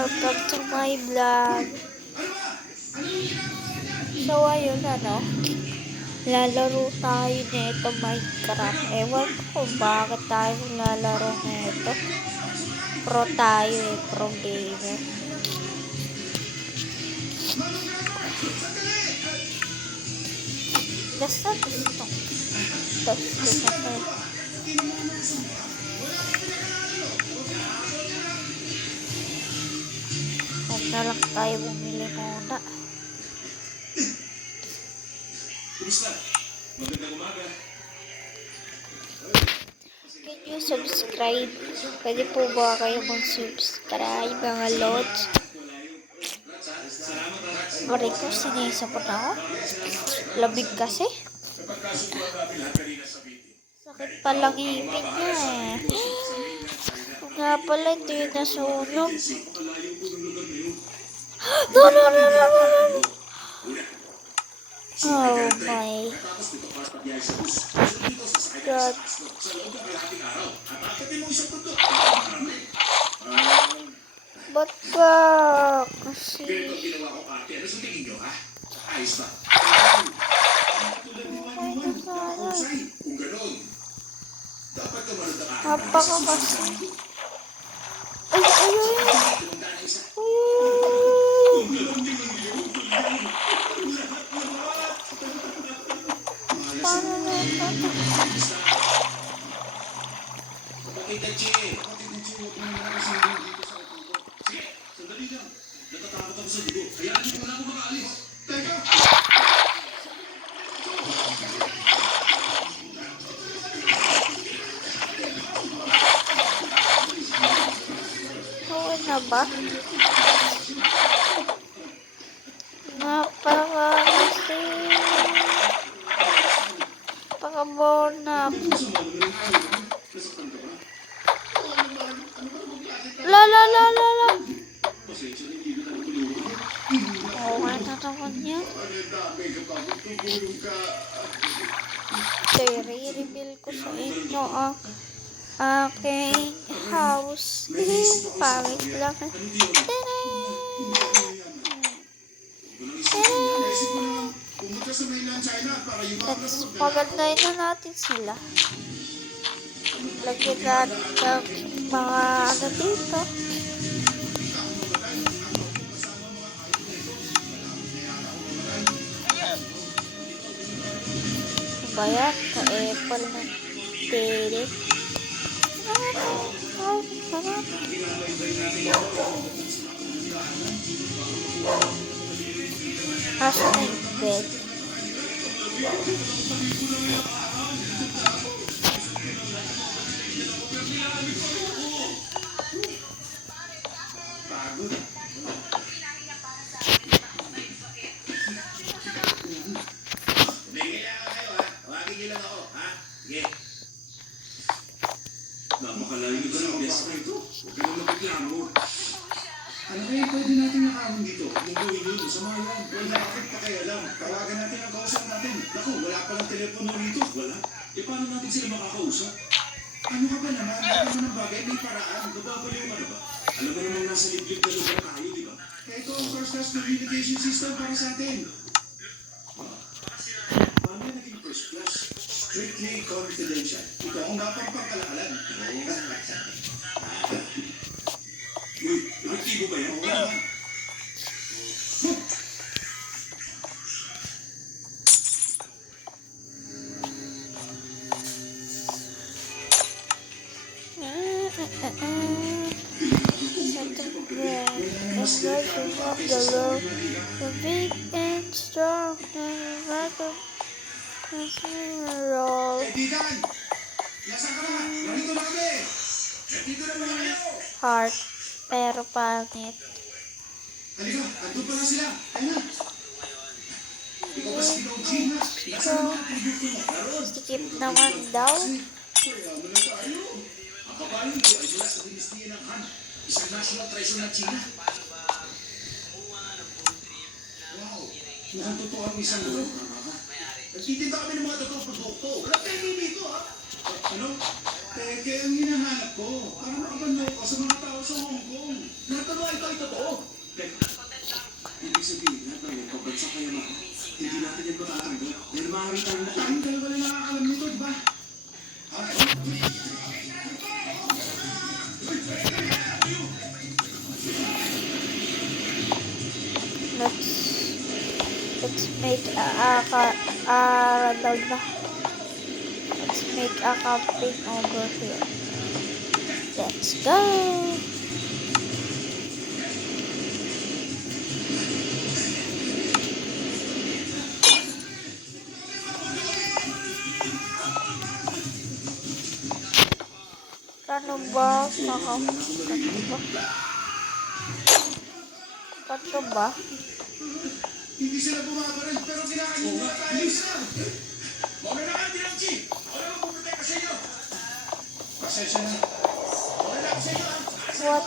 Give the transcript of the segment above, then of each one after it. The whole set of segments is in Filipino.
welcome to my vlog. So, ayun lalaro tayo nito Minecraft. Ewan ko kung bakit tayo lalaro nito. Pro tayo pro gamer. Basta gusto. Huwag na lang tayo bumili muna. Can you subscribe? Pwede po ba kayo mag-subscribe mga lods? Maray ko, sinisapot ako. Labig kasi. Sakit palang ipin niya eh. Kung nga pala ito yung nasunog. No! Oh my God. Ba't ba? Kasi napaka kasi. Ay. Paano na ito? Sandali lang. Natatakot ako sa dugo. Hayaan niyo na ako makaalis. Teka! Oo na ba? Napaka-bonap. La. Okay na naman yan. I-reveal ko sa inyo ang aking house. Pangit lang. Let's pagandahin na natin sila. Lagyan natin ng mga dito. Kaya ka-apple na tele. Asa na yung bed? Napakalayo ka ng best friend ko. Huwag ka nang magreklamo. Ano kaya pwede natin nakaamon dito? Kung gawin yun, masama yan. Wala akong pakialam. Tawagan natin ang kausap natin. Naku, wala palang telepono rito. Wala. E paano natin sila makakausap? Ano ka ba naman? Ano naman ang bagay? May paraan. Bababaliw ka na ba? Alam mo namang nasa liblib na lugar tayo, di ba? Kaya ito ang first-class communication system para sa atin. Paano yan naging first class? Strictly confidential. Ito ang mapagpagkalakalan. Uy, aktibo ba yan? Oo. The big and strong and rapid roll. Heart, pero pangit. Halika, andun pa na sila. Ayun na. Ikaw ba si Tito Gina? Nasaan ang tribute ko mo? Naroon. Skip naman daw. Kaya mo na tayo. Ang kabayo ko ay mula sa dinistiya ng Han, isang national treasure ng China. Wow, mukhang totoo ang isang lugar. Nagtitinda kami ng mga totoong produkto. Wala tayo dito, ha? Ano? Teke, ang hinahanap ko. Para makabando ko sa mga tao sa Hong Kong. Lahat ng mga ito ay totoo. Teka, ibig sabihin lahat ng yung pagbansa kayamanan, hindi natin yan matatanggap. Dahil maaari tayong tayong dalawa na nakakalam nito, di ba? Let's make let's make a camping over here. Let's go. Ano ba? Ano ba? Hindi sila bumabaril, pero kinakain nila tayo isa. Muna na kayo, Dinamchi! Ako naman puprotek sa inyo. Pasensya na. Muna na ako sa inyo, ha? What?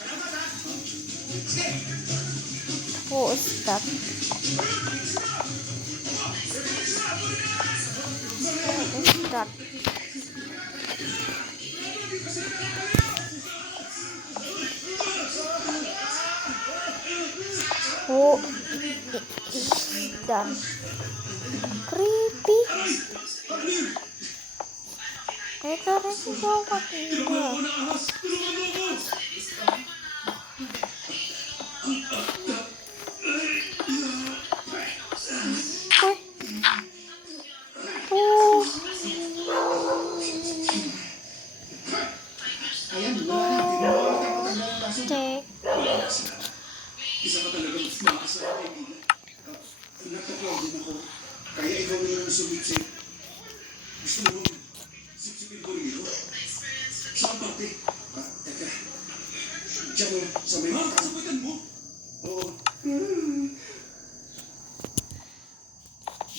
Salamat, ha? Sige! Who is that? Who is that? Who is that? Creepy. Ito rin siya kanina. Oh. Check. Isa ka talagang makasama kaibigan. Nataklaw din ako. Kaya ikaw na lang sumitsik. Gusto mo bang sipsipin ko rin ito? Saan parte? Teka. Diyan mo, sa may mga kasabitan mo? Oo.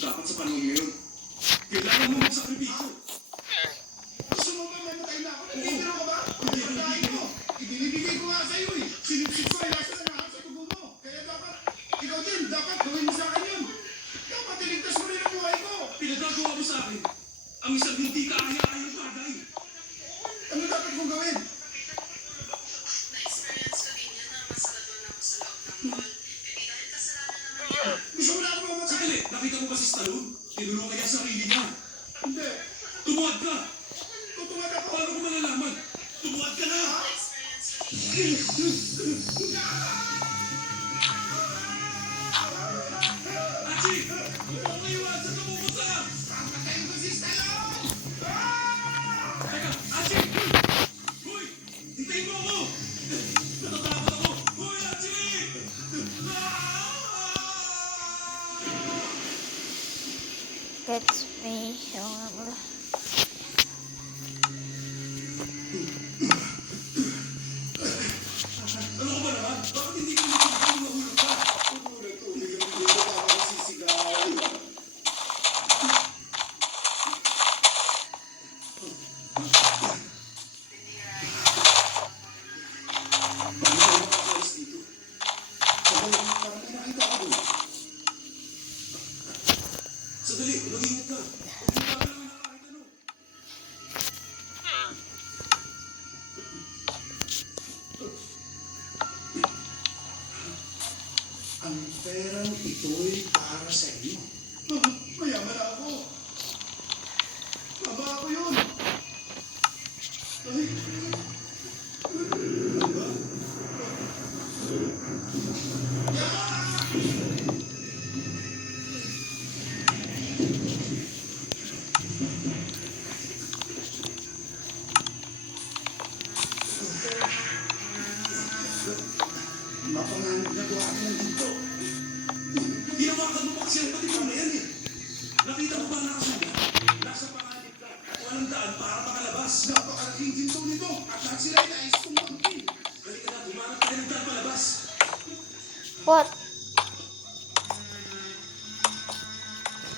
Dapat sa panahon ngayon, kailangan mo magsakripisyo. Gusto mo ba mamatay na ako? Nandito ka ba? Hindi mo. Ibinibigay ko nga sa'yo eh. Sinipsip ko ay nasa na lahat sa tubo mo. Kaya dapat, ikaw din, dapat gawin mo sa akin yun. Dapat iligtas mo rin ang buhay ko. Pinagagawa mo sa akin ang isang hindi kaaya-ayang bagay. Ano dapat kong gawin? Na-experience ko din yan na masaladon ako sa loob ng mall. Eh, dahil kasalanan naman yan. Gusto mo na ako mamatay? Sakali, nakita mo ba si Stallone? Tinulong kaya sa sarili niya. Hindi. Tumuhad ka. Tutuhad ako. Paano ko malalaman? Tumuhad ka na. Achi! Huwag mo iwasan sa pupunta! Papatayin ko si Stallone! Teka, Achi! Hoy! Hintayin mo ako! Natatakot ako! Hoy, Achi! That's me. Ano ka ba naman? Bakit hindi ka naman mahulog ka? Mahulog ko, hindi ka dito para masisigaw. Paano tayo makakalis dito? Sabay, parang may nakita ako. Sandali, mag-ingat ka. Huwag mo ba naman nakakita, no? Ang perang ito'y para sa inyo. Mayaman ako. Baba ako yun. Ay. Ano ba? Mapanganib na buhati ng dito. Hinawakan mo pa kasi ang patibang na yan eh. Nakita mo ba ang nakasulat? Nasa panganib ka. Walang daan para makalabas. Napakalaking ginto nito. At lahat sila ay nais kong magpil. Halika na, bumanap tayo ng daan palabas. What?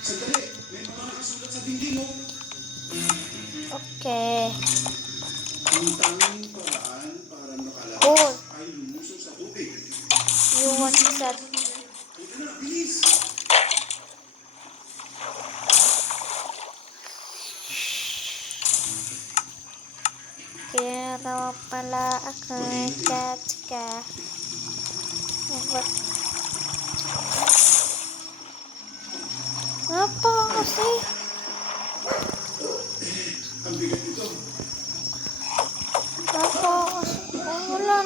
Sandali, may mga nakasulat sa dingding mo. Okay. Ang tanging paraan para makalabas Cool. ay lumusong sa tubig. You want that? Halika na, bilis! Kaya naman pala ako katsika. Ano pa kasi? Ang bigat nito. Ano pa kasi? Wala.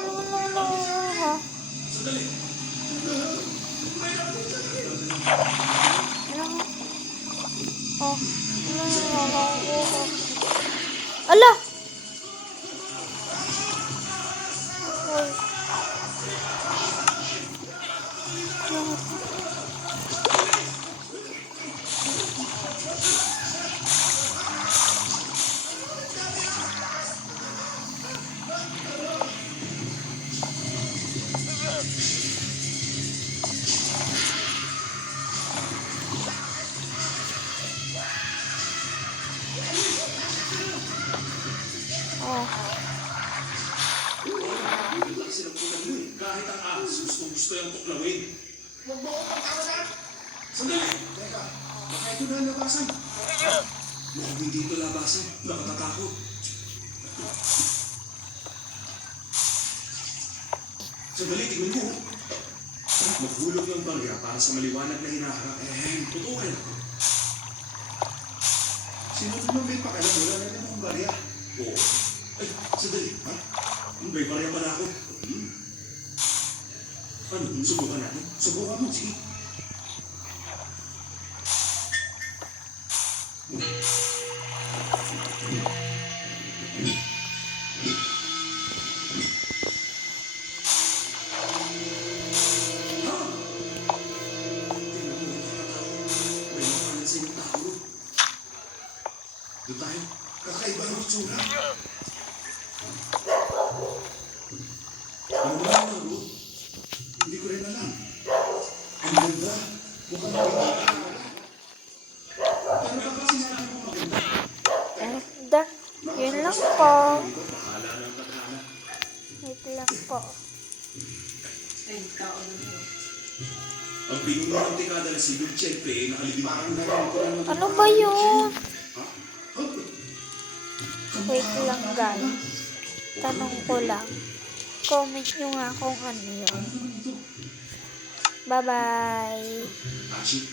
Sandali. Ala! Uy. Oh. Kahit ang ahas, gusto yung tuklawin. Huwag mo akong pagkawalan! Sandali! Teka, baka ito na ang labasan. Mukhang hindi ito labasan. Nakatatakot. Sandali, tingnan mo. Maghulog ng barya para sa maliwanag na hinaharap. Totoo kaya. Sino naman may pakialam? Wala na naman akong barya. Oo. Ay, sandali. Ha? May barya pala ako. Ano? Subukan natin? Subukan mo, sige. May makalan sa inyong tao. Doon tayo. Kakaiba ang itsura. Ano ba ang laro? Hindi ko rin alam. Ang ganda. Mukhang maganda. Ano ba ba sinabi mo maganda? Ganda. Yun lang po. Bahala ng tadhana. Wait lang po. Ang pinuno ng dekada na si Luke Chente ay nakalimutan na. Ano ba yun? Ha? Wait lang guys. Tanong ko lang. Comment nyo nga kung ano yun. Ano naman ito? Bye-bye. Ashi,